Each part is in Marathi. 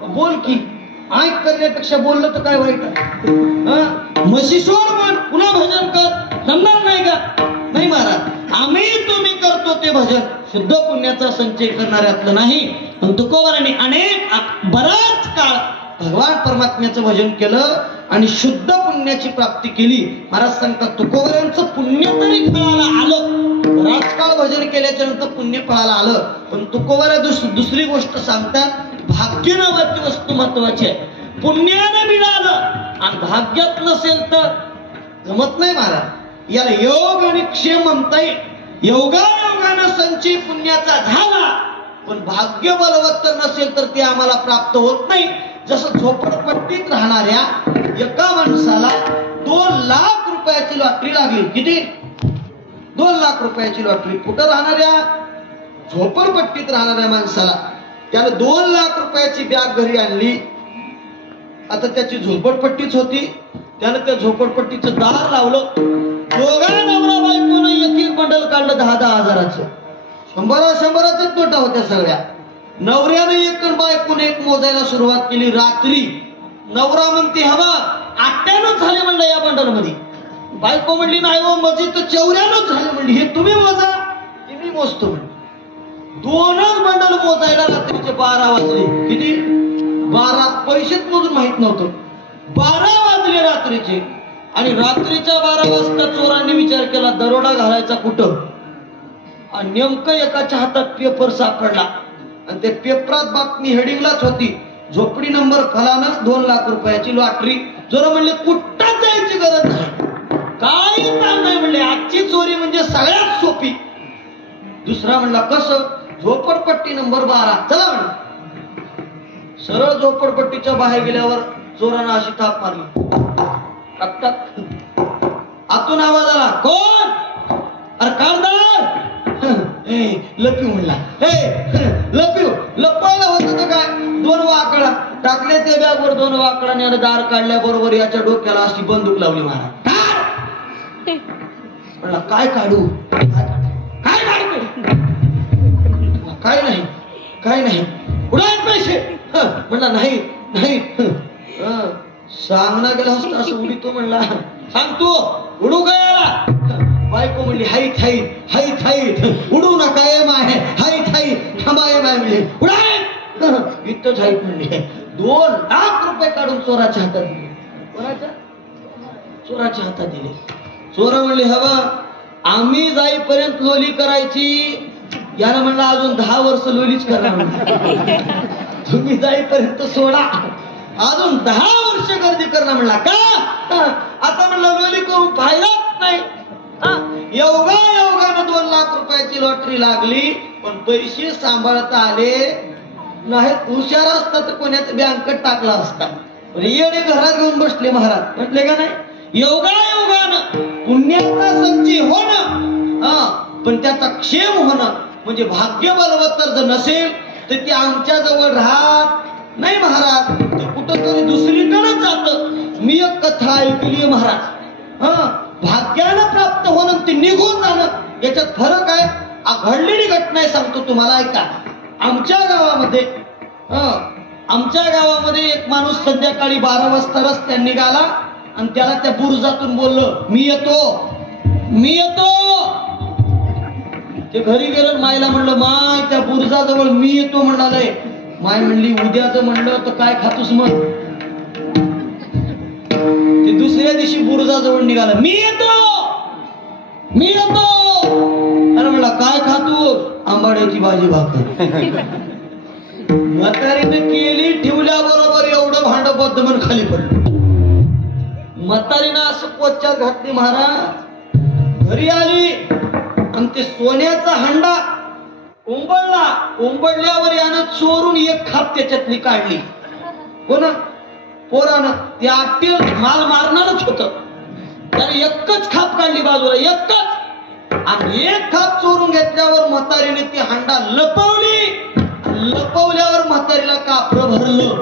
बोल की, ऐक करण्यापेक्षा बोललं तर काय वाईट आहे? म्हशी सोड म्हण, पुन्हा भजन कर, जमणार नाही का? नाही महाराज, आम्ही तुम्ही करतो ते भजन शुद्ध पुण्याचा संचय करणाऱ्यातलं नाही. पण तुकोबारांनी अनेक बराच काळ भगवान परमात्म्याचं भजन केलं आणि शुद्ध पुण्याची प्राप्ती केली. महाराज सांगतात तुकोबारांचं पुण्य तरी फळाला आलं. बराच काळ भजन केल्याच्या नंतर पुण्य फळाला आलं. पण तुकोबारा दुसरी गोष्ट सांगतात, भाग्य नावाची वस्तू महत्वाची आहे. पुण्याने मिळालं आणि भाग्यात नसेल तर जमत नाही महाराज. याला योग आणि क्षेम म्हणता येईल. योगायोगानं संचय पुण्याचा झाला, पण भाग्य बलवत्तर नसेल तर ते आम्हाला प्राप्त होत नाही. जसं झोपडपट्टीत राहणाऱ्या एका माणसाला 2 लाख रुपयाची लॉटरी लागली. किती? 2 लाख रुपयाची लॉटरी. कुठं राहणाऱ्या? झोपडपट्टीत राहणाऱ्या माणसाला. त्याने 2 लाख रुपयाची बॅग घरी आणली. आता त्याची झोपडपट्टीच होती. त्यानं त्या झोपडपट्टीचं दार लावलं. दोघा नवरा बायकोनं एक बंडल काढलं 10-10 हजाराचं. 100-100च्याच नोटा होत्या सगळ्या. नवऱ्याने एक बायकोने एक मोजायला सुरुवात केली. रात्री नवरा म्हणते हवा 98 झाले म्हणलं या बंडल मध्ये. बायको म्हणली नाही हो, माझी तर 94 झाले म्हणली. हे तुम्ही मोजा की मी मोजतो म्हणली. 2च बंडल मोजायला रात्रीचे 12 वाजले. किती? 12. पैसेच मोजून माहित नव्हतं. 12 वाजले रात्रीचे. आणि रात्रीच्या 12 वाजता चोरांनी विचार केला दरोडा घालायचा कुठं. आणि नेमकं एकाच्या हातात पेपर सापडला आणि त्या पेपरात बातमी हेडिंगलाच होती, झोपडी नंबर फलानं 2 लाख रुपयाची लॉटरी. जरा म्हणले कुठं जायची गरज नाही, काही काम नाही म्हणले. आजची चोरी म्हणजे सगळ्यात सोपी. दुसरा म्हणला कसं? झोपडपट्टी नंबर 12. चला म्हणलं. सरळ झोपडपट्टीच्या बाहेर गेल्यावर चोरानं अशी थाप मारली. आतून आवाज आला, कोण? अरे कारदार. लपी म्हणला. लपी लपवायला होत काय? 2 वाकडा टाकले ते बॅगवर. 2 वाकडाने आणि दार काढल्याबरोबर याच्या डोक्याला अशी बंदूक लावली. महाराज म्हणला काय काढू? काय काढू? काय नाही, काय नाही. उडायत पैसे. म्हणला नाही नाही. सांगणं गेला असता असं उडीतो म्हणला. सांगतो उडू गयाला. बायको म्हणली हाईत हाईत हाईत हाईत, उडू नका ये माय, हाईत हाईत थांबा ये माय म्हणले. उडाय इथंच हाईत म्हणले. 2 लाख रुपये काढून चोराच्या हातात दिले. कोणाच्या? चोराच्या हातात दिले. चोर म्हणले हवा आम्ही जाईपर्यंत लोली करायची. यानं म्हणलं अजून 10 वर्ष लोलीच करणार. तुम्ही जाईपर्यंत सोडा, अजून 10 वर्ष गर्दी करणार म्हणला. का? आता म्हणलं लोली करून फायदाच नाही. योगायोगानं 2 लाख रुपयाची लॉटरी लागली, पण पैसे सांभाळता आले नाहीत. हुशार असता तर कोण्याचं बँकेत टाकला असता. पण येणे घरात घेऊन बसले महाराज. म्हटले का नाही? योगायोगानं पुण्याचा संचय होणं, पण त्याचा क्षेम होणं म्हणजे भाग्य बलवत्तर जर नसेल तर ते आमच्या जवळ राहत नाही महाराज. ते कुठंतरी दुसरीकडेच जात. मी एक कथा ऐकली महाराज. भाग्यानं प्राप्त होणं ते निघून जाणं याच्यात फरक आहे. घडलेली घटना आहे सांगतो तुम्हाला, ऐका. आमच्या गावामध्ये एक माणूस संध्याकाळी 12 वाजता रस्त्याने निघाला आणि त्याला त्या बुरुजातून बोललं मी येतो मी येतो. ते घरी गेलं. मायला म्हणलं माय त्या बुरुजाजवळ मी येतो म्हणालय. माय म्हणली उद्याचं म्हणलं तर काय खातोस मग. ते दुसऱ्या दिवशी बुरुजाजवळ निघाला. मी येतो मी येतो. अरे म्हणला काय खातो? आंबाड्याची भाजी भाकर. म्हातारीनं केली ठेवल्याबरोबर एवढं भांड बद्धमन खाली पडलं. म्हातारीनं असं पोच्यात घातली महाराज. घरी आली आणि ते सोन्याचा हंडा उंबळला. उंबळल्यावर यानं चोरून एक खाप त्याच्यातली काढली. हो ना? पोरानं ते आट्य माल मारणारच होत. त्याने एकच खाप काढली बाजूला, एकच. आणि एक खाप चोरून घेतल्यावर म्हातारीने ती हंडा लपवली. लपवल्यावर म्हातारीला कापरं भरलं.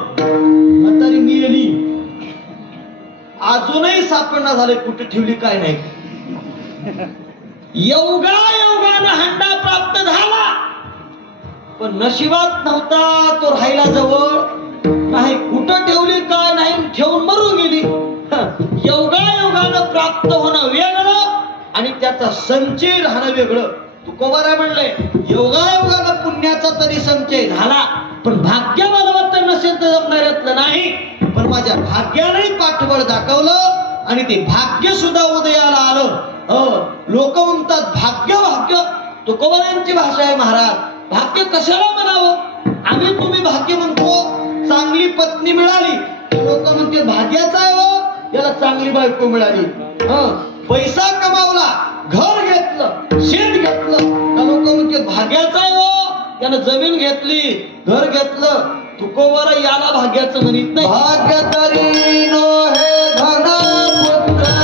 म्हातारी गेली. अजूनही सापडणार झाले कुठे ठेवली काय नाही. योगायोगानं हंडा प्राप्त झाला, पण नशिबात नव्हता तो राहिला जवळ. प्राप्त होणं वेगळं आणि त्याचा संचय राहणं वेगळं. तुकोबाराय म्हणले योगायोगाला पुण्याचा तरी संचय झाला, पण भाग्य बलवत्तर नसेल तर जमणाऱ्यातलं नाही. पण माझ्या भाग्याने पाठबळ दाखवलं आणि ते भाग्य सुद्धा उदयाला आलं. लोक म्हणतात भाग्य भाग्य. तुकोबारायांची भाषा आहे महाराज. भाग्य कशाला म्हणावं? आम्ही तुम्ही भाग्य म्हणतो. चांगली पत्नी मिळाली लोक म्हणते भाग्याचा आहे हो, याला चांगली बायको मिळाली. पैसा कमावला, घर घेतलं, शेत घेतलं का लोक म्हणते भाग्याचा आहे हो, त्यानं जमीन घेतली, घर घेतलं. तुकोबारा याला भाग्याचं म्हणत नाही. भाग्य तरी नो हे धन पुत्र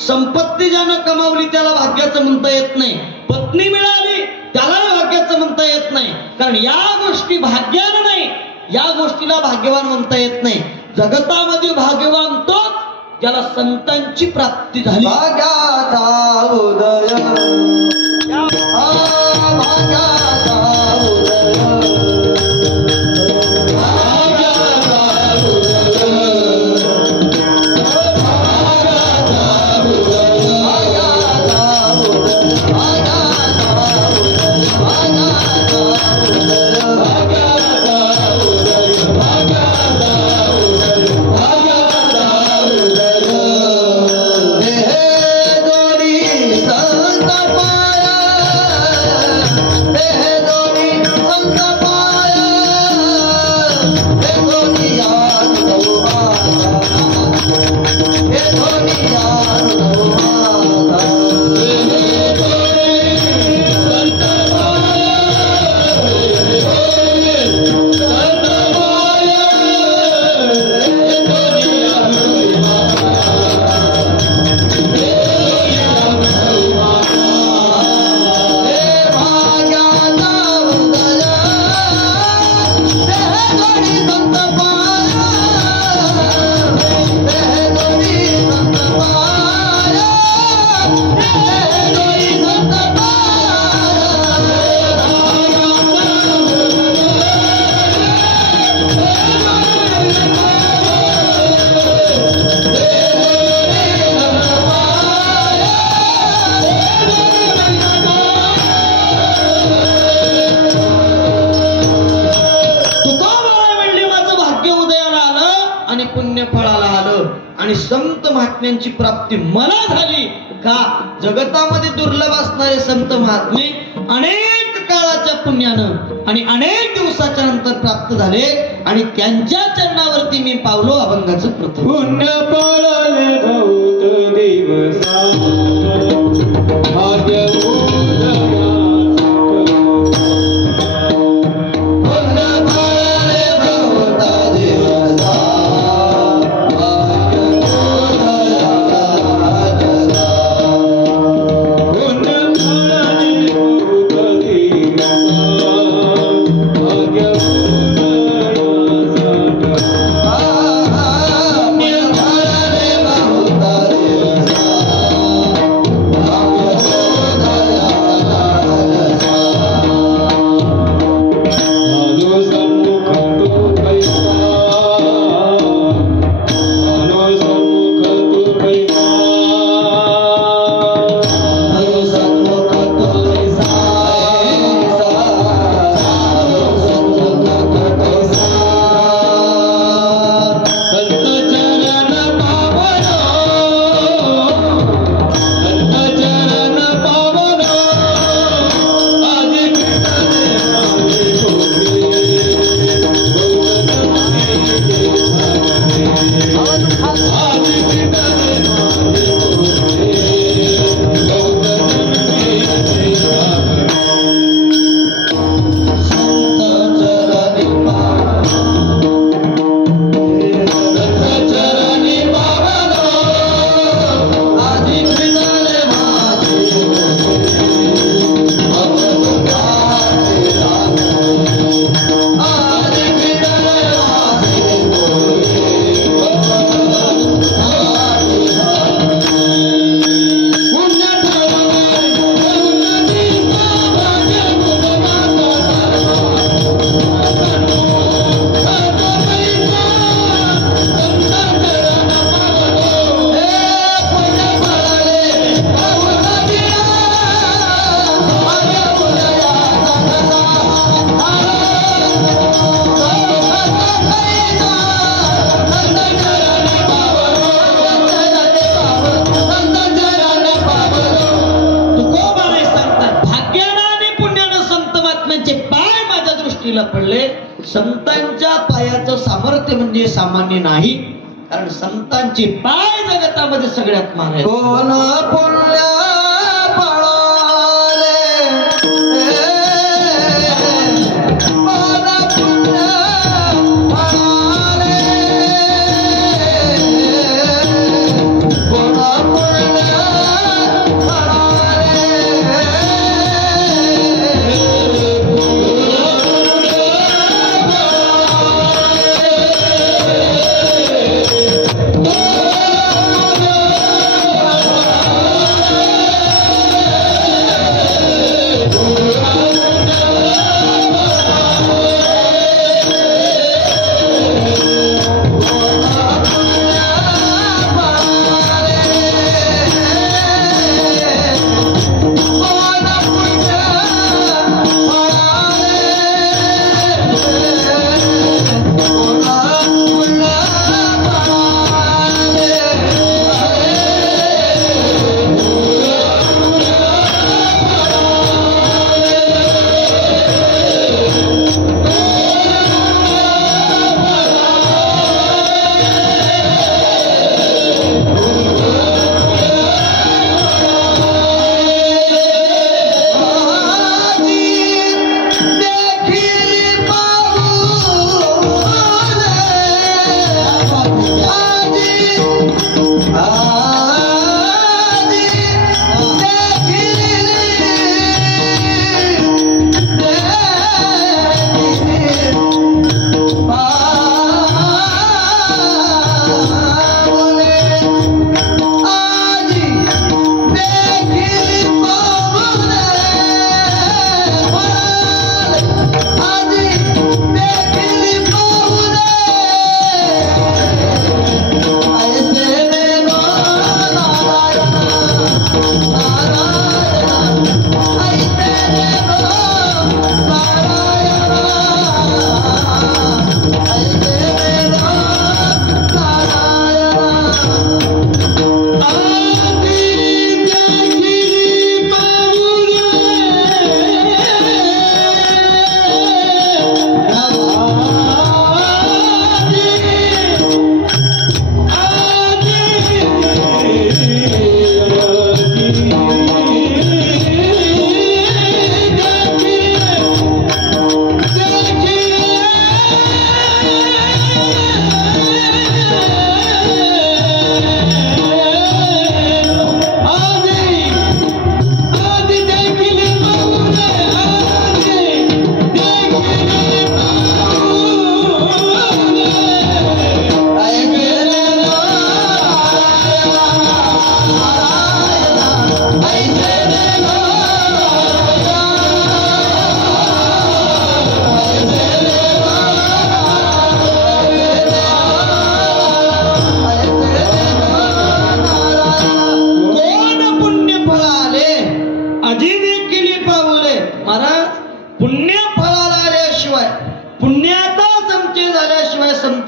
संपत्ती ज्यानं कमावली त्याला भाग्याचं म्हणता येत नाही. पत्नी मिळाली त्याला भाग्याचं म्हणता येत नाही. कारण या गोष्टी भाग्यानं नाही, या गोष्टीला भाग्यवान म्हणता येत नाही. जगतामध्ये भाग्यवान तोच ज्याला संतांची प्राप्ती झाली. भाग्याचा उदय महात्म्यांची प्राप्ती मला झाली का? जगतामध्ये दुर्लभ असणारे संत महात्मे अनेक काळाच्या पुण्यानं आणि अनेक दिवसाच्या नंतर प्राप्त झाले आणि त्यांच्या चरणावरती मी पावलो अभंगाचं प्रथम. पुण्य पळले बहुत दिवसा भाग्य Bye. संतांच्या पायाचं सामर्थ्य म्हणजे सामान्य नाही, कारण संतांचे पाय जगतामध्ये सगळ्यात महान आहेत. कोण पुण्य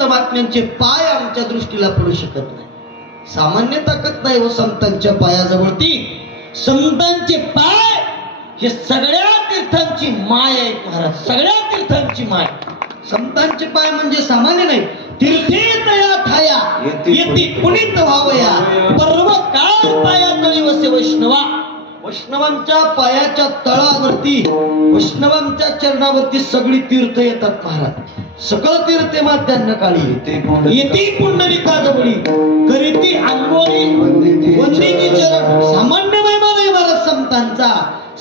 महात्म्यांचे पाय आमच्या दृष्टीला पडू शकत नाही. सामान्य ताकद नाही व संतांच्या पायाजवळती. संतांचे पाय हे सगळ्या तीर्थांची माय आहे महाराज, सगळ्या तीर्थांची माय. संतांचे पाय म्हणजे सामान्य नाही. तीर्थी तया ठाया येती पुनीत व्हावया, पर्व काळ पाया तळी वसे वैष्णवा. वैष्णवांच्या पायाच्या तळावरती, वैष्णवांच्या चरणावरती सगळी तीर्थ येतात महाराज. सकळ तीर्थे मात्यांना काळी येती पुंडलिका जवळी, करीती अंगोळी वंदिती चरण. सामान्य महिमा नाही महाराज संतांचा.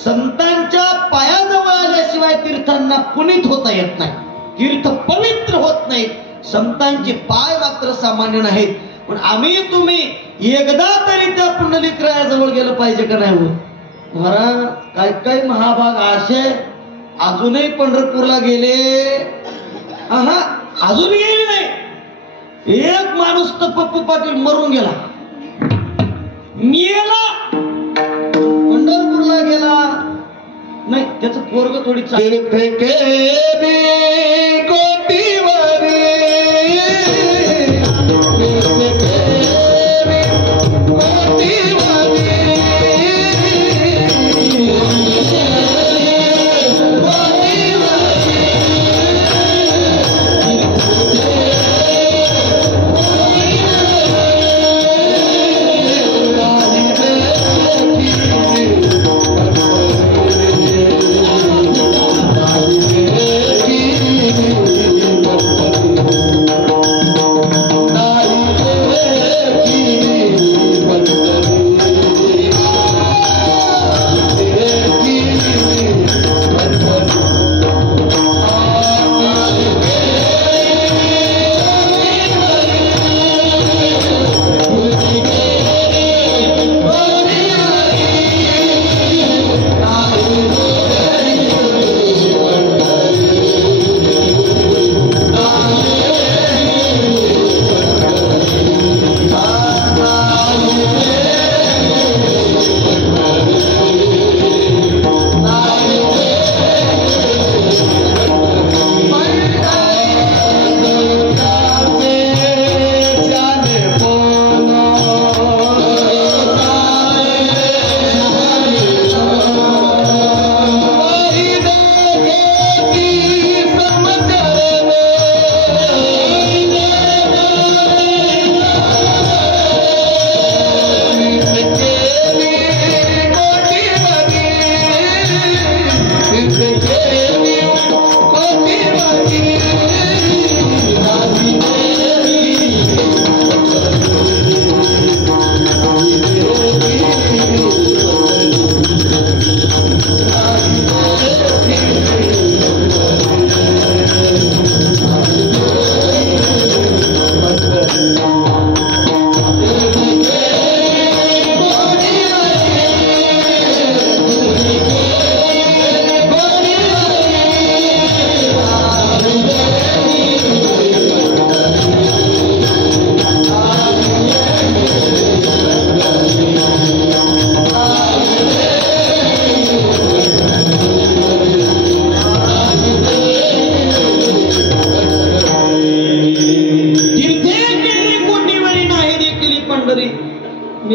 संतांच्या पायाजवळ आल्याशिवाय तीर्थांना पुनीत होता येत नाही, तीर्थ पवित्र होत नाहीत. संतांचे पाय मात्र सामान्य नाहीत. पण आम्ही तुम्ही एकदा तरी त्या पुंडलिकरायाजवळ गेलं पाहिजे का नाही हो महाराज. काय काय महाभाग असे अजूनही पंढरपूरला गेले, अजून गेले नाही. एक माणूस तर पप्पू पाटील मरून गेला, मेला, पंढरपूरला गेला नाही. त्याचं पोरग थोडी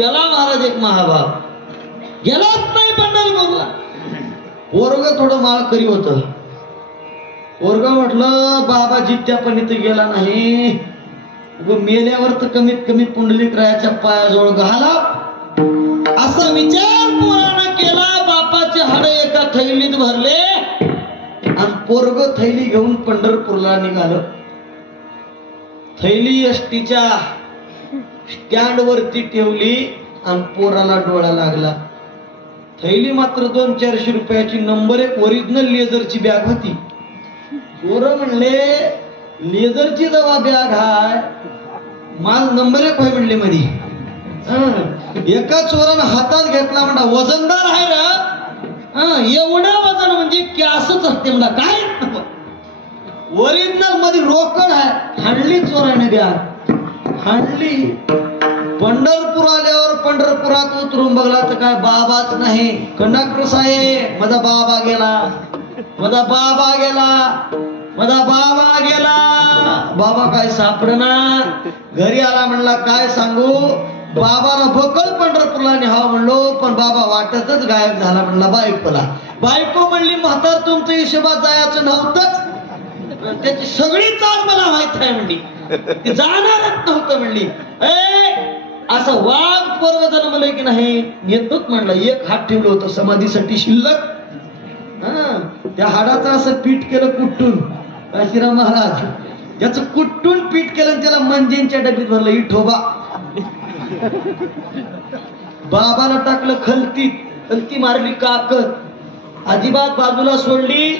गेला महाराज एक महाभाव, गेलाच नाही पंढरपूरला. पोरग थोडं माळकरी होत. पोरग म्हटलं बाबा जिद्द्यापणी तर गेला नाही, मेल्यावर तर कमीत कमी पुंडलिकरायाच्या पायाजवळ घाला असा विचार पोरानं केला. बापाचे हाड एका थैलीत भरले आणि पोरग थैली घेऊन पंढरपूरला निघालं. थैली एसटीच्या स्टँड वरती ठेवली आणि पोराला डोळा लागला. थैली मात्र 200-400 रुपयाची, नंबर 1 ओरिजिनल लेझरची बॅग होती. पोरं म्हणले लेझरची जवा बॅग हाय, माल नंबर 1 होय म्हणले मध्ये. एका चोरानं हातात घेतला, म्हणा वजनदार आहे रा. एवढं वजन म्हणजे कॅसच असते म्हणा. काय ओरिजिनल मध्ये रोकड आहे. हाणली चोराने बॅग, हाणली. पंढरपूर आल्यावर पंढरपुरात उतरून बघला तर काय बाबाच नाही. कंडक्टर साहेब माझा बाबा गेला, माझा बाबा गेला, माझा बाबा गेला. बाबा काय सापडना. घरी आला, म्हणला काय सांगू, बाबाला भोकल पंढरपूरला न्यावं म्हणलो, पण बाबा वाटतच गायब झाला. म्हणला बायकोला. बायको म्हणली म्हातार तुमचं हिशोबात जायचं नव्हतंच, त्याची सगळी चाल मला माहित आहे म्हणली, ते जाणारच नव्हतं म्हणली. असं वाघ पोरग जन्मलंय की नाही येतोच म्हणला. एक हात ठेवलं होतं समाधीसाठी शिल्लक. त्या हाडाचं असं पीठ केलं कुट्टून, काशीराम महाराज त्याचं कुट्टून पीठ केलं आणि त्याला मंजेंच्या डबीत भरलं. इठोबा बाबाला टाकलं खलतीत, खलती मारली काकत, अजिबात बाजूला सोडली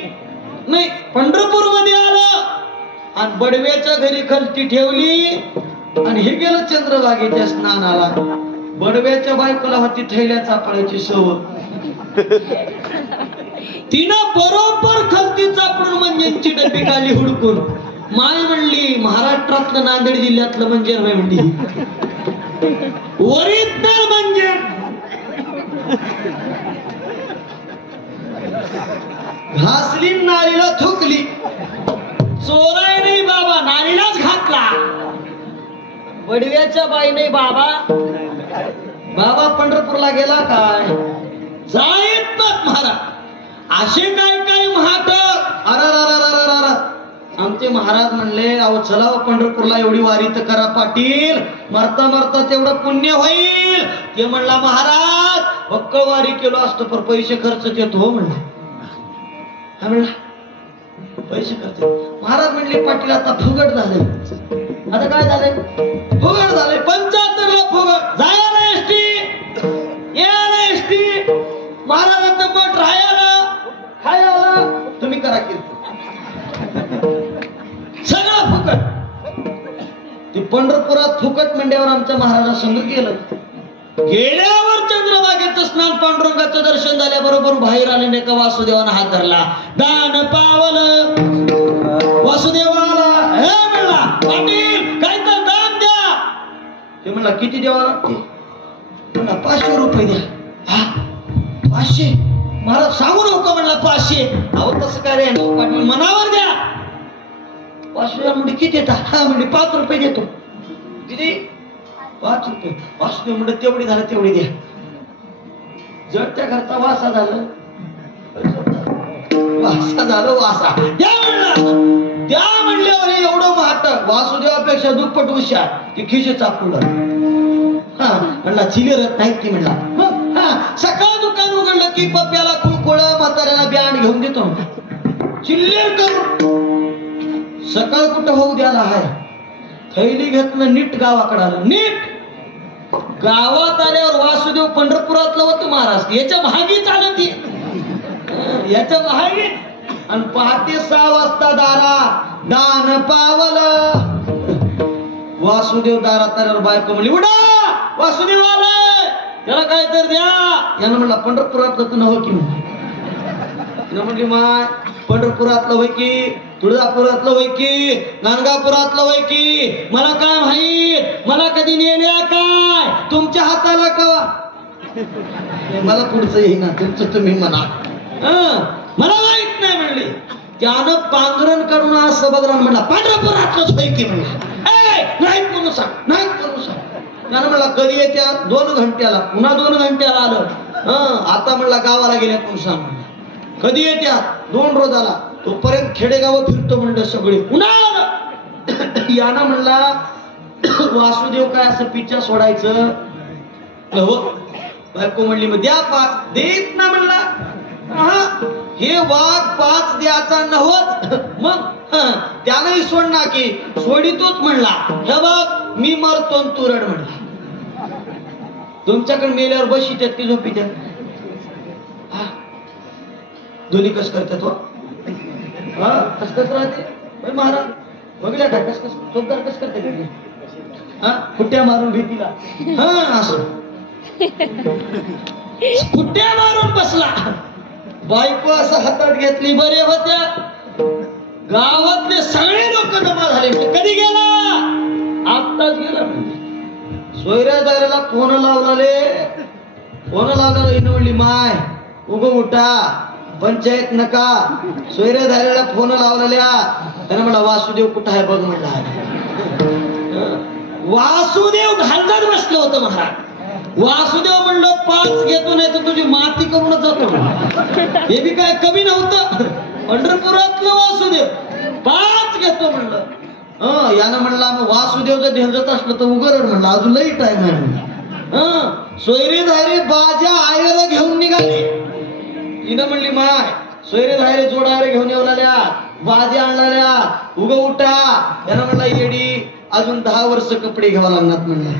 नाही. पंढरपूर मध्ये आलं आणि बडव्याच्या घरी खलती ठेवली आणि हे गेलं चंद्रभागेच्या स्नानाला. बडव्याच्या बायकोला होती थैल्या चापडायची सवय. तिनं बरोबर खलती चापडून मंजेंची डबी काढली हुडकून. माय म्हणली महाराष्ट्रातलं नांदेड जिल्ह्यातलं मंजेर नाही म्हणली, ओरिजिनल मंजेर. घासली नारीला थुकली. चोराय नाही बाबा, नारीलाच घातला. वडव्याच्या बाई नाही बाबा. बाबा पंढरपूरला गेला काय जायत महाराज. असे काय काय महाटक. आमचे महाराज म्हणले अहो चला पंढरपूरला, एवढी वारी तर करा पाटील, मरता मरता तेवढं पुण्य होईल. ते म्हणला महाराज फक्त वारी केलो असतो पण पैसे खर्च देतो हो म्हणला. पैसे खर्च. महाराज म्हणले पाटील आता फुगट झाले. आता काय झालंय, फुगट झालंय. 75 ला फुगट. जायला एसटी, यायला एसटी, महाराजांचं मठ राहायला खायला तुम्ही करा कीर्तन, सगळं फुकट. ते पंढरपुरात फुकट मंड्यावर आमच्या महाराजा संघ गेलं. गेल्यावर चंद्रभागेचं स्नान पांडुरंगाचं दर्शन झाल्याबरोबर बाहेर आले का वासुदेवानं हात धरला. दान पावलं वासुदेवाला. हे म्हणला पाटील काही तर दान द्या. ते म्हणला किती द्यावा लागते. म्हणला 500 रुपये द्या. 500 महाराज सांगू नको म्हणला 500. अहो तसं काय रे पाटील मनावर द्या. 500 म्हणजे किती येतात. हा म्हणजे 5 रुपये देतो. किती 5 रुपये. 500 म्हणजे तेवढी झालं तेवढी द्या. जड त्या घरचा वासा झालं, वासा झालं वासा द्या म्हणला. त्या म्हणल्यावर एवढं महाटक. वासुदेवापेक्षा दुप्पट हुशार. ती खिशे चापलं. हा म्हणला चिलेरत नाहीत की म्हणला. सकाळ दुकान उघडलं की पप्प्याला कुळकुळ, म्हाताऱ्याला बँड घेऊन देतो. चिल्लेर करून सकाळ कुठं होऊ द्याला हाय. थैली घेतलं नीट गावाकडे आलं. नीट गावात आल्यावर वासुदेव पंढरपुरातलं होतं महाराज. याच्या महागी चालत याच्या महागी. आणि पहाटे 6 वाजता दारा दान पावलं. वासुदेव दारात आल्यावर बायको म्हणली उडा वासुदेव आलाय, त्याला काय तर द्या. यानं म्हणला पंढरपुरातलं तू नव्ह की. म्हणली माय पंढरपुरातलं होय की, तुळजापुरातलं होय की, गाणगापुरातलं होय की, मला काय माहित, मला कधी नेल्या काय, तुमच्या हाताला कवा. मला पुढचं येईना, तुमचं तुम्ही म्हणा. मला माहित नाही म्हणली. त्यानं पांघरण काढून असं बघला म्हणला पंढरपुरातलंच होय की म्हणला. नाहीत म्हणून सांग, नाहीत म्हणून सांग. त्यानं म्हणला कधी येत्या 2 घंट्याला, पुन्हा 2 घंट्याला आलं. आता म्हणला गावाला गेल्या पण सांग म्हणला. कधी येत्या 2 रोजाला, तोपर्यंत खेडेगाव फिरतो म्हणलं सगळे. पुन्हा आलं. यानं म्हणला वासुदेव काय असं पिच्चा सोडायचं हो. बायको म्हणली मग द्या 5. देत ना म्हणला. हे वाघ 5 द्याचा नव्हत. मग त्यालाही सोडना की सोडितोच म्हणला. हे बघ मी मरतो तू रड म्हणला. तुमच्याकडे मेल्यावर बशी त्यात की झोपी त्यात दोन्ही कस करतात हो. कस कस राहते महाराज बघल्या काय कस कस चोपदार कस करते फुट्या मारून भीतीला. असं फुट्या मारून बसला. बायको असं हातात घेतली. बरे होत्या. गावातले सगळे लोक जमा झाले. कधी गेला? आत्ताच गेला. सोयऱ्यादाराला फोन लावलाले. फोन लावला इनवडली माय उग उठा पंचायत नका. सोयऱ्यादाराला फोन लावलेल्या. त्याने म्हणला वासुदेव कुठं आहे बघ म्हणला. वासुदेव घालतात बसलं होतं महाराज. वासुदेव म्हणलं 5 घेतो नाही तर तुझी माती करूनच जातो. हे बी काय कमी नव्हतं. पंढरपुरातलं वासुदेव 5 घेतो म्हणलं. यानं म्हणला मग वासुदेव जर ढेलत असलं तर उगरड म्हणलं अजून लई टाइम आहे म्हणलं. सोयरे धायरे बाजा आयला घेऊन निघाले. हिनं म्हणली माय सोयरे धायरे जोडायला घेऊन येवलाल्या बाजा आणलाल्या उग उठा. यानं म्हणला येडी अजून 10 वर्ष कपडे घ्यावा लागणार म्हणलं.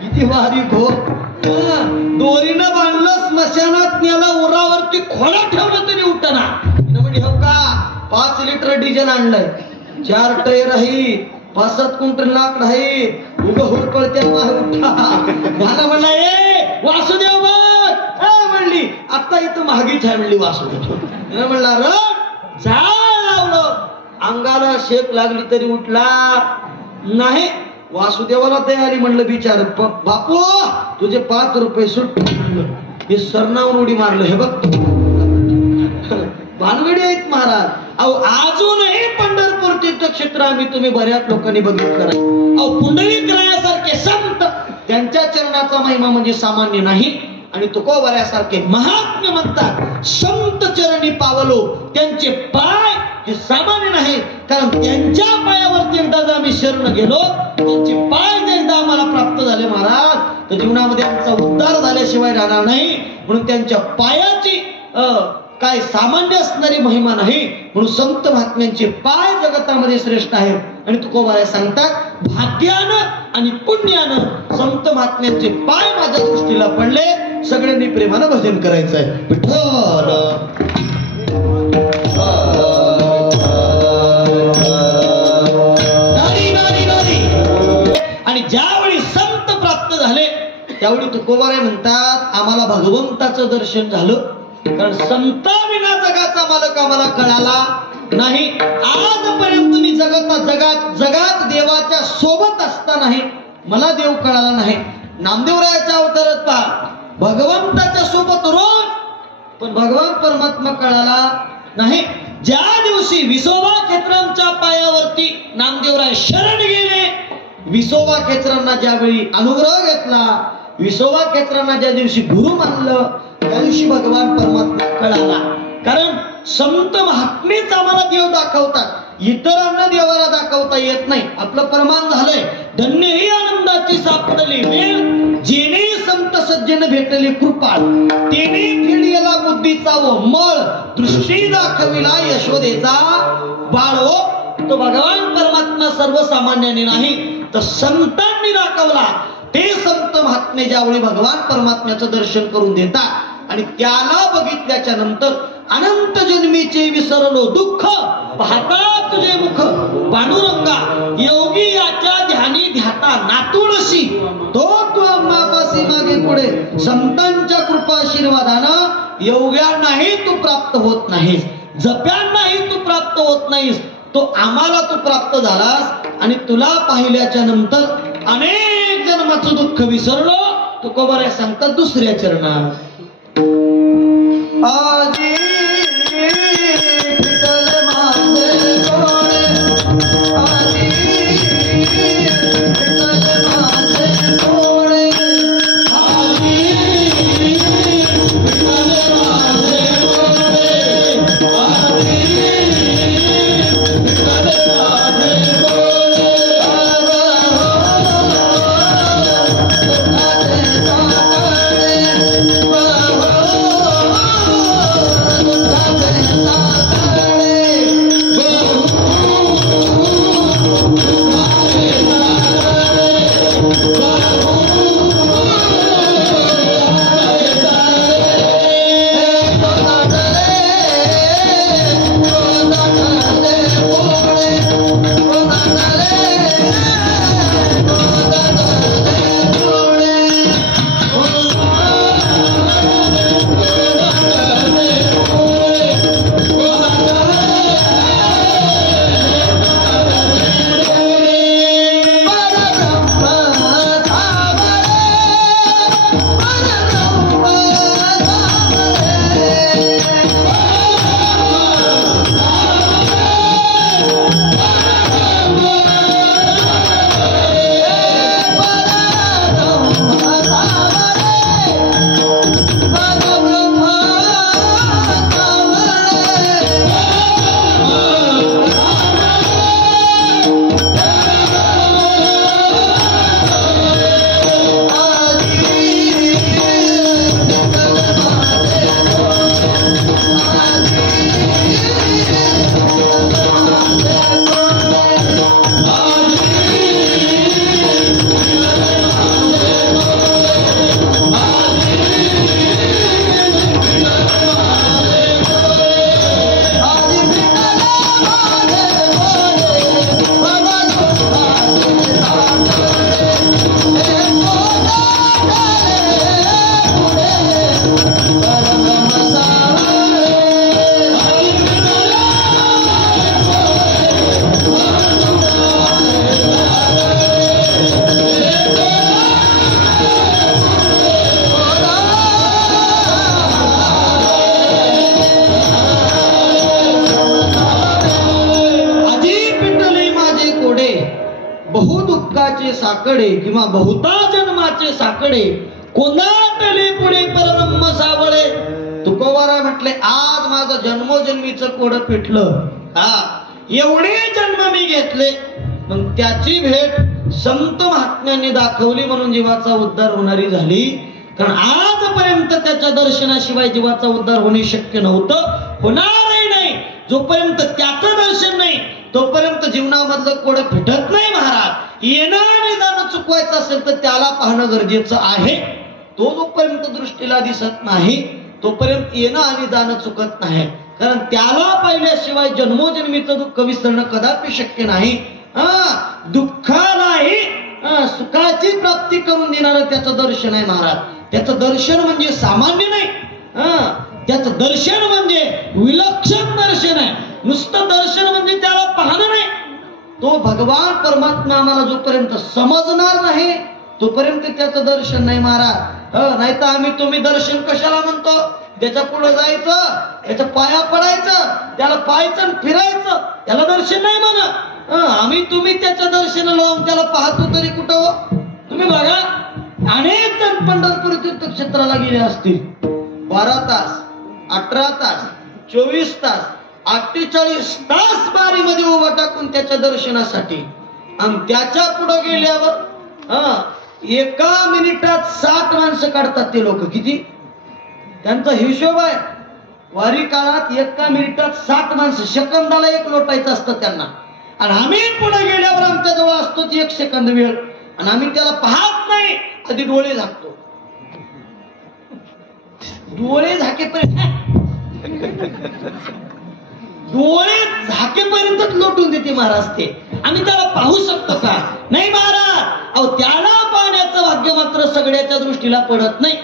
किती वारी घो. दोरीनं बांधलं स्मशानात न्याला उरावरती खोला ठेवलं तरी उठना. म्हणजे हो का 5 लिटर डिझेल आणलंय 4 टायर आहे 5-7 क्विंटल लाकड आहे उग हुडकळत्या उठा म्हणला. ए वासुदेव बघ म्हणली आता इथं महागीच आहे म्हणली. वासुदेव म्हणला र झाड लावलं अंगाला शेक लागली तरी उठला नाही. वासुदेवाला तयारी म्हणलं बिचार बापू तुझे 5 रुपये सुट. हे सरनावून उडी मारलं. हे बघ भानगडी आहेत महाराज. अहो अजूनही पंढरपूर तीर्थक्षेत्र आम्ही तुम्ही बऱ्याच लोकांनी बघितलं नाही. अहो पुंडलिक रायासारखे संत त्यांच्या चरणाचा महिमा म्हणजे सामान्य नाही. आणि तुकोबाऱ्यासारखे महात्म्य म्हणतात संत चरणी पावलो. त्यांचे पाय हे सामान्य नाही. कारण त्यांच्या पायावरती एकदा जर आम्ही शरण गेलो त्यांचे पाय जर एकदा आम्हाला प्राप्त झाले महाराज तर जीवनामध्ये आमचा उद्धार झाल्याशिवाय राहणार नाही. म्हणून त्यांच्या पायाची काय सामान्य असणारी महिमा नाही. म्हणून संत महात्म्यांचे पाय जगतामध्ये श्रेष्ठ आहेत. आणि तुकोबाऱ्या सांगतात भाग्यानं आणि पुण्यानं संत महात्म्यांचे पाय माझ्या दृष्टीला पडले. सगळ्यांनी प्रेमानं भजन करायचं आहे. विठ्ठल आणि ज्यावेळी संत प्राप्त झाले त्यावेळी तुकोबारे म्हणतात आम्हाला भगवंताचं दर्शन झालं. कारण संताविना जगाचा मालक आम्हाला कळाला नाही. आजपर्यंत मी जगात देवाच्या सोबत असतानाही मला देव कळाला नाही. नामदेवरायाच्या अवतारात पहा भगवंताच्या सोबत रोज पण भगवान परमात्मा कळाला नाही. ज्या दिवशी विसोबा खेत्रांच्या पायावरती नामदेवराय शरण गेले विसोबा खेत्रांना ज्यावेळी अनुग्रह घेतला विसोबा खेत्रांना ज्या दिवशी गुरु मानलं त्या दिवशी भगवान परमात्मा कळाला. कारण संत महात्मेच आम्हाला देव दाखवतात. इतरांना देवाला दाखवता येत नाही. आपलं प्रमाण झालंय धन्य ही आनंदाची सापडली वेळ जेणे संत सज्जन भेटले कृपाळ तेने फिरलेला बुद्धीचा व मळ दृष्टी दाखविला यशोदेचा बाळो. तो भगवान परमात्मा सर्वसामान्याने नाही तर संतांनी दाखवला. ते संत महात्मे ज्यावेळी भगवान परमात्म्याचं दर्शन करून देतात आणि त्याला बघितल्याच्या नंतर अनंत जन्मीचे विसरलो दुःख पाहता तुझे मुख पांडुरंगा योगी याच्या ध्यानी ध्याता नातुळशी तो तू मापासी मागे पुढे संतांच्या कृपाशीर्वादानं योग्यांनाही तू प्राप्त होत नाहीस जप्यांनाही तू प्राप्त होत नाहीस. तो आम्हाला तू प्राप्त झालास आणि तुला पाहिल्याच्या नंतर अनेक जन्माचं दुःख विसरलो. तुकोबाऱ्या सांगतात दुसऱ्या चरणात आजी विठ्ठल माझे गोड आजी विठ्ठल माझे जन्माचे साकडे किंवा बहुता जन्माचे साकडे कोंदाटले पुढे परब्रह्म सावळे. तुकोबाराय म्हटले आज माझं जन्मोजन्मीचं कोड पेटलं. एवढे जन्म मी घेतले, मग त्याची भेट संत महात्म्यांनी दाखवली म्हणून जीवाचा उद्धार होणारी झाली. कारण आजपर्यंत त्याच्या दर्शनाशिवाय जीवाचा उद्धार होणे शक्य नव्हतं, होणारही नाही. जोपर्यंत त्याचं दर्शन नाही तोपर्यंत जीवनामधलं कोड फिटत नाही महाराज. येणं आणि जाणं चुकवायचं असेल तर त्याला पाहणं गरजेचं आहे. तो जोपर्यंत दृष्टीला दिसत नाही तोपर्यंत येणं आणि जाणं चुकत नाही. कारण त्याला पाहिल्याशिवाय जन्मोजन्मीचं दुःख विसरणं कदापि शक्य नाही. दुःखालाही सुखाची प्राप्ती करून देणारं त्याचं दर्शन आहे महाराज. त्याचं दर्शन म्हणजे सामान्य नाही, त्याचं दर्शन म्हणजे विलक्षण दर्शन आहे. नुसतं दर्शन म्हणजे त्याला पाहणं नाही. तो भगवान परमात्मा आम्हाला जोपर्यंत समजणार नाही तोपर्यंत त्याचं दर्शन नाही महाराज. नाही तर आम्ही तुम्ही दर्शन कशाला म्हणतो? त्याच्या पुढे जायचं, त्याच्या पाया पडायचं, त्याला पाहायचं आणि फिरायचं, त्याला दर्शन नाही म्हणा. आम्ही तुम्ही त्याचं दर्शन लावून त्याला पाहतो तरी कुठं? तुम्ही बघा, अनेक जण पंढरपूर तीर्थक्षेत्राला गेले असतील. 12 तास, 18 तास, 24 तास, 48 तास बारीमध्ये उभं टाकून त्याच्या दर्शनासाठी. आणि त्याच्या पुढे गेल्यावर एका मिनिटात 60 माणसं काढतात ते लोक. किती त्यांचा हिशोब आहे? वारी काळात एका मिनिटात 60 माणसं, सेकंदाला एक लोटायचं असतं त्यांना. आणि आम्ही पुढे गेल्यावर आमच्या जवळ असतो 1 सेकंद वेळ आणि आम्ही त्याला पाहत नाही, आधी डोळे झाकतो. डोळे झाकेपर्यंतच लोटून देते महाराज ते. आम्ही त्याला पाहू शकतो का? नाही महाराज. अहो त्याला पाहण्याचं भाग्य मात्र सगळ्याच्या दृष्टीला पडत नाही.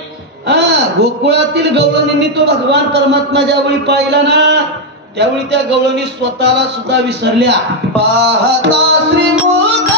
गोकुळातील गवळणींनी तो भगवान परमात्मा ज्यावेळी पाहिला ना त्यावेळी त्या गवळणी स्वतःला सुद्धा विसरल्या. पाहता श्रीमुख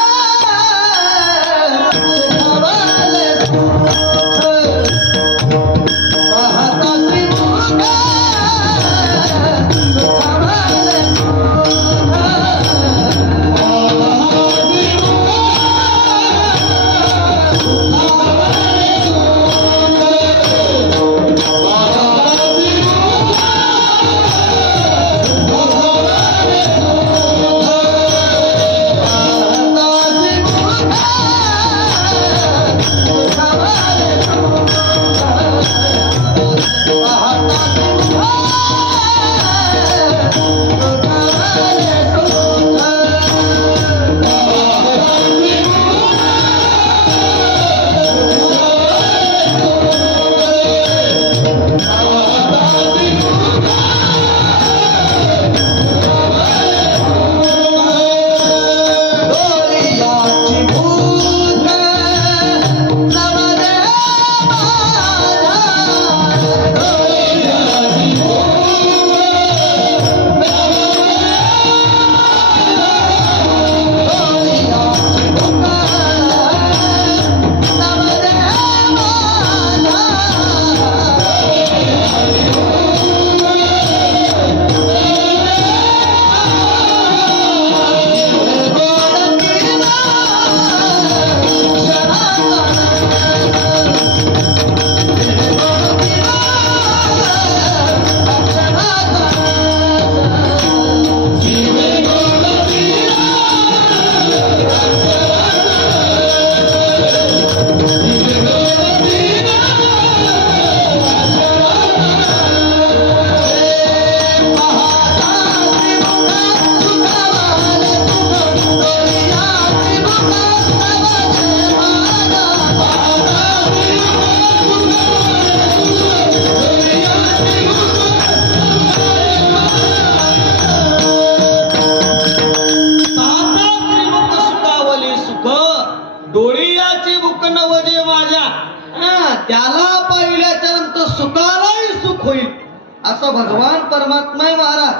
असा भगवान परमात्मा आहे महाराज.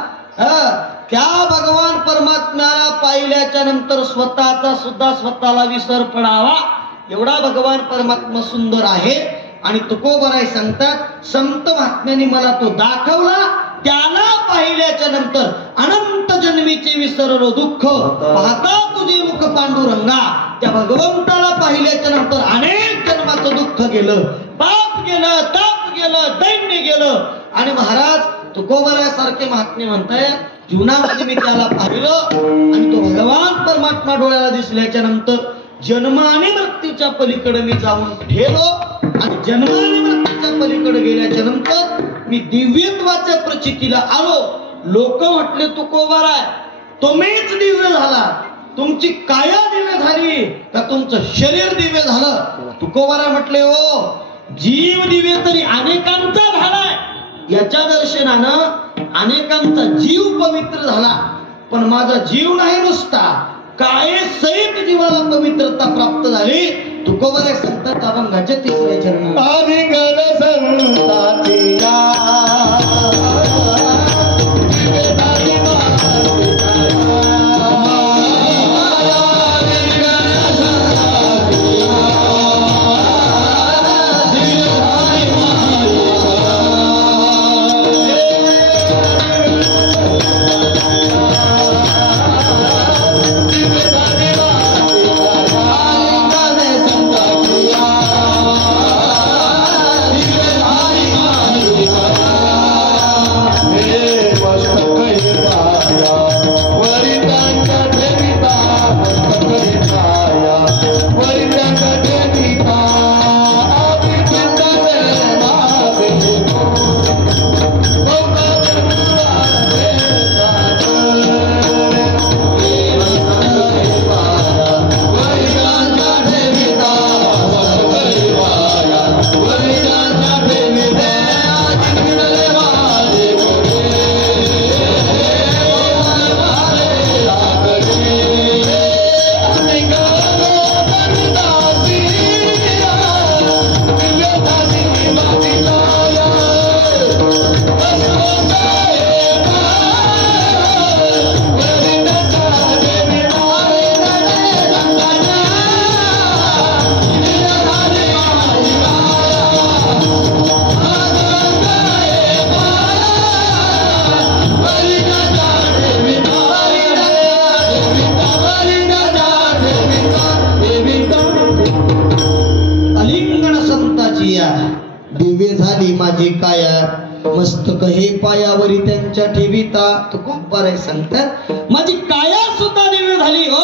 त्या भगवान परमात्म्याला पाहिल्याच्या नंतर स्वतःचा सुद्धा स्वतःला विसर पडावा एवढा भगवान परमात्मा सुंदर आहे. आणि तुकोबाराय सांगतात संत महात्म्याने मला तो दाखवला त्याला पाहिल्याच्या नंतर अनंत जन्मीचे विसरलो दुःख पाहता तुझे मुख पांडुरंगा. त्या भगवंताला पाहिल्याच्या नंतर अनेक जन्माचं दुःख गेलं, पाप गेलं, ताप गेलं, दैन्य गेलं. आणि महाराज तुकोबरासारखे महात्मे म्हणतायत जीवनामध्ये मी त्याला पाहिलं आणि तो भगवान परमात्मा डोळ्याला दिसल्याच्या नंतर जन्म आणि मृत्यूच्या पलीकडे मी जाऊन ठेलो. आणि जन्म आणि मृत्यूच्या पलीकडे गेल्याच्या नंतर मी दिव्यत्वाच्या प्रचितीला आलो. लोक म्हटले तुकोबाराय तुम्हीच दिव्य झाला, तुमची काया दिव्य झाली का तुमचं शरीर दिव्य झालं? तुकोबाराय म्हटले हो, जीव दिव्य तरी अनेकांचा झालाय, याच्या दर्शनानं अनेकांचा जीव पवित्र झाला, पण माझा जीव नाही नुसता काय सहित जीवाला पवित्रता प्राप्त झाली. तुकोबाराय संत अभंगाच्या तिसऱ्या चरणात मस्तक हे पायावरी त्यांच्या ठेविता. तुकोबाराय सांगतात माझी काया सुद्धा दिव्य झाली हो.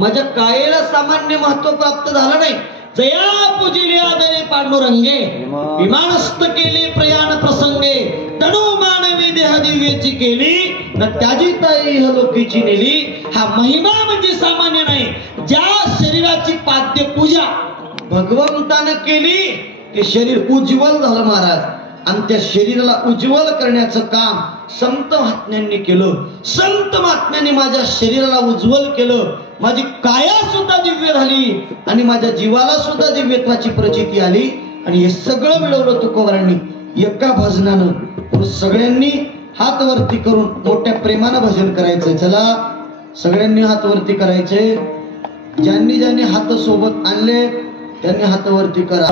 माझ्या कायेला सामान्य महत्व प्राप्त झालं नाही. जया पूजिले आदरे पांडुरंगे विमानस्थ केले प्रयाण प्रसंगे. तनु मानवी देह दिव्यची केली न त्याची ताई लोकीची नेली. हा महिमा म्हणजे सामान्य नाही. ज्या शरीराची पाद्य पूजा भगवंतानं केली ते शरीर उज्ज्वल झालं महाराज. आणि त्या शरीराला उज्ज्वल करण्याचं काम संत महात्म्यांनी केलं. संत महात्म्यांनी माझ्या शरीराला उज्ज्वल केलं. माझी काया सुद्धा दिव्य झाली आणि माझ्या जीवाला सुद्धा दिव्यत्वाची प्रचिती आली. आणि हे सगळं मिळवलं तुकोबारांनी एका भजनानं. सगळ्यांनी हात वरती करून मोठ्या प्रेमानं भजन करायचंय. चला सगळ्यांनी हात वरती करायचे. ज्यांनी ज्यांनी हात सोबत आणले त्यांनी हात वरती करा.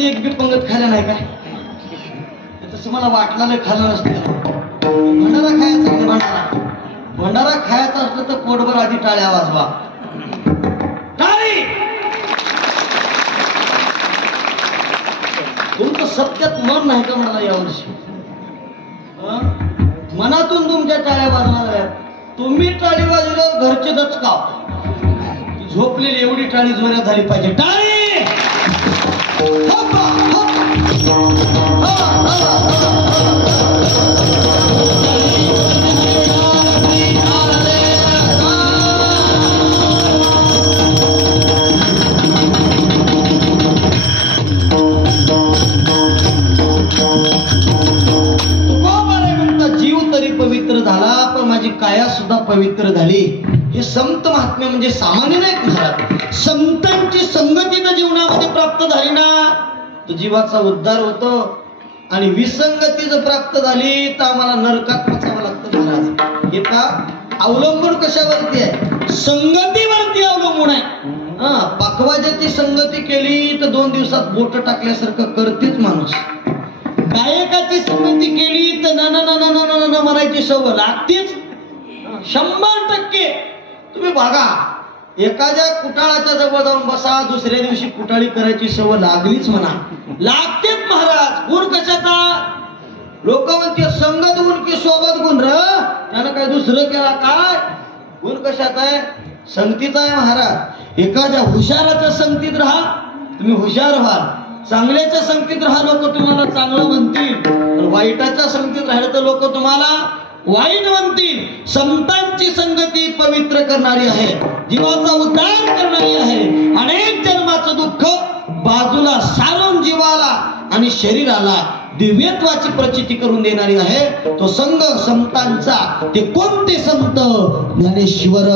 एक बी पंगत खायला नाही काय तसं मला वाटलं खाल्लं नसतं. भंडारा खायचा भंडारा खायचा असलं तर पोटभर आधी टाळ्या वाजवा. टाळी. तुमचं सत्यात मन नाही का म्हणाला यावर्षी? मनातून तुमच्या टाळ्या वाजणार आहेत. तुम्ही टाळी वाजवल्यावर घरचे दचकाव झोपलेली एवढी टाळी जोरात झाली पाहिजे. टाळी. हप्पा, जीव तरी पवित्र झाला पण माझी काया सुद्धा पवित्र झाली. हे संत महात्म्य म्हणजे सामान्य नाहीत महाराज. संतांची संगती तर जीवनामध्ये प्राप्त झाली ना तर जीवाचा उद्धार होतो आणि विसंगती जर प्राप्त झाली तर आम्हाला नरकात पचावं लागतं महाराज. हे का अवलंबून कशावरती आहे? संगतीवरती अवलंबून आहे. पाकवाजाची संगती केली तर 2 दिवसात बोट टाकल्यासारखं करतेच माणूस. गायकाची संगती केली तर ना म्हणायची सवय लागतेच 100%. तुम्ही बघा एखाद्या कुटाळाच्या जवळ जाऊन बसा दुसऱ्या दिवशी कुटाळी करायची सवय लागलीच म्हणा. लागतेच महाराज. गुण कशाचा? लोक म्हणते संगत गुण की सोबत गुण र त्यानं काय दुसरं केला काय? गुण कशाचा आहे? संगतीचा आहे महाराज. एखाद्या हुशाराच्या संगतीत राहा तुम्ही हुशार व्हाल. चांगल्याच्या संगतीत राहा लोक तुम्हाला चांगलं म्हणतील. तर वाईटाच्या संगतीत राहिलं तर लोक तुम्हाला वाईट म्हणतील. संतांची संगती पवित्र करणारी आहे. जीवाचा उद्धार करणारी आहे. अनेक जन्माचं दुःख बाजूला सारून जीवाला आणि शरीराला दिव्यत्वाची प्रचिती करून देणारी आहे. तो संघ संतांचा. ते कोणते संत? ज्ञानेश्वर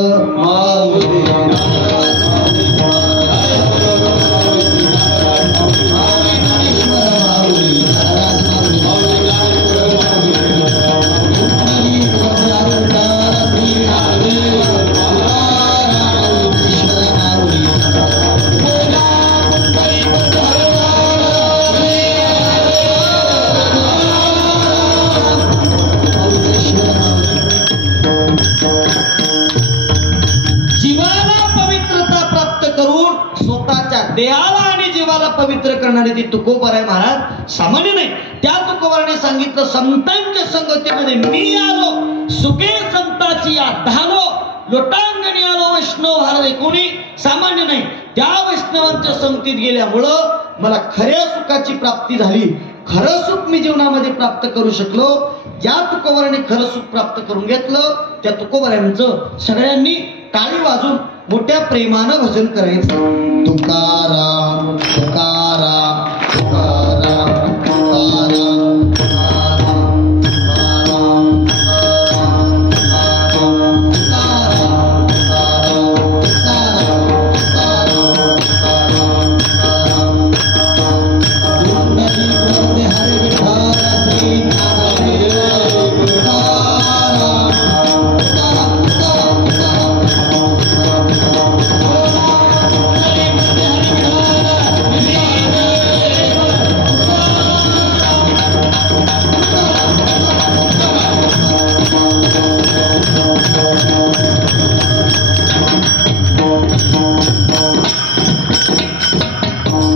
देहाला आणि जीवाला पवित्र करणारे ते तुकोबार आहे महाराज. सामान्य नाही. त्या तुकोबाराने सांगितलं संतांच्या संगतीमध्ये मी आलो सुखे संताची धालो लोटांगणी आलो वैष्णव भारत. कोणी सामान्य नाही. त्या वैष्णवांच्या संगतीत गेल्यामुळं मला खऱ्या सुखाची प्राप्ती झाली. खरं सुख मी जीवनामध्ये प्राप्त करू शकलो. ज्या तुकोबाराने खरं सुख प्राप्त करून घेतलं त्या तुकोबारांचं सगळ्यांनी टाळी वाजून मोठ्या प्रेमानं भजन करायचं. तुकाराम तुकाराम